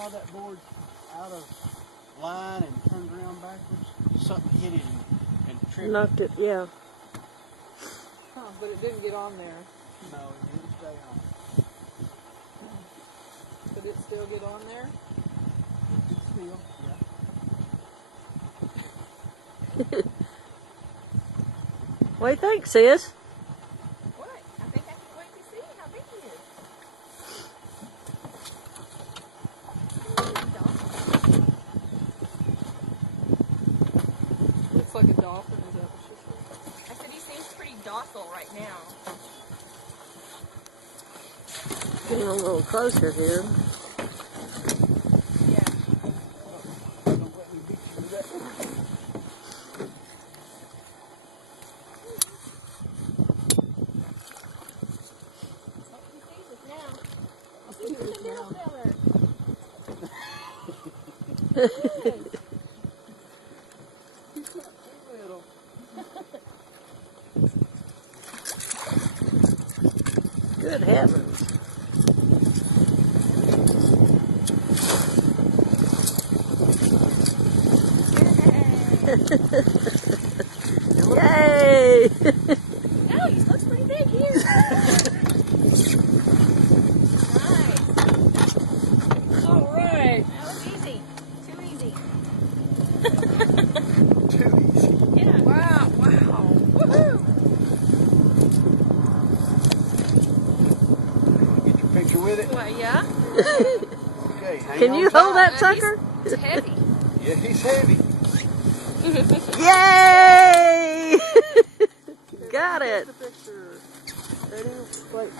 how that board's out of line and turned around backwards? Something hit it and tripped Knocked it, yeah. Huh, but it didn't get on there. No, it didn't stay on. Did it still get on there? It's still, yeah. What do you think, sis? What? I think I can wait to see how big he is. Looks like a dolphin. Is that what she said? I said he seems pretty docile right now. Getting a little closer here. Yeah. Don't let me beat you with that. Oh, he sees us now. He's a little feller. Good. Little. Good heavens. Yay! No, he looks pretty big here. Nice. All right. That was easy. Too easy. Too easy. Yeah. Wow, wow. Woohoo! Get your picture with it? Well, yeah. Okay, hang Can on you tight. hold that sucker? It's heavy. Yeah, he's heavy. Yay! Got it. Take the picture. Ready? Wait.